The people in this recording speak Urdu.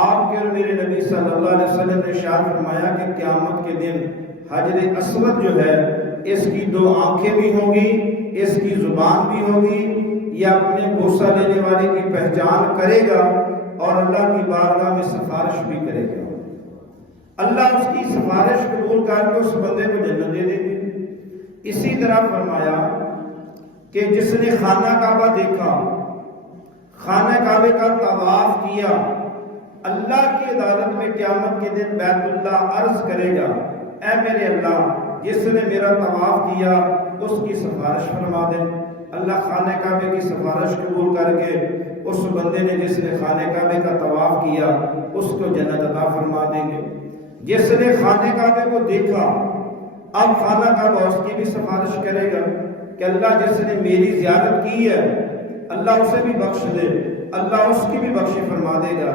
آپ کے اور میرے نبی صلی اللہ علیہ وسلم نے ارشاد فرمایا کہ قیامت کے دن حجر اسود جو ہے اس کی 2 آنکھیں بھی ہوں گی، اس کی زبان بھی ہوگی، یہ اپنے بوسہ لینے والے کی پہچان کرے گا اور اللہ کی بارگاہ میں سفارش بھی کرے گا۔ اللہ اس کی سفارش قبول کر کے اس بندے کو جنت دے دے گی۔ اسی طرح فرمایا کہ جس نے خانہ کعبہ دیکھا، خانہ کعبے کا طواف کیا، اللہ کی عدالت میں قیامت کے دن بیت اللہ عرض کرے گا، اے میرے اللہ جس نے میرا طواف کیا اس کی سفارش فرما دے۔ اللہ خانہ کعبے کی سفارش قبول کر کے اس بندے نے جس نے خانہ کعبے کا طواف کیا اس کو جنت عطا فرما دیں گے۔ جس نے خانہ کعبے کو دیکھا، اب خانہ کعبہ اس کی بھی سفارش کرے گا کہ اللہ جس نے میری زیارت کی ہے اللہ اسے بھی بخش دے، اللہ اس کی بھی بخش فرما دے گا۔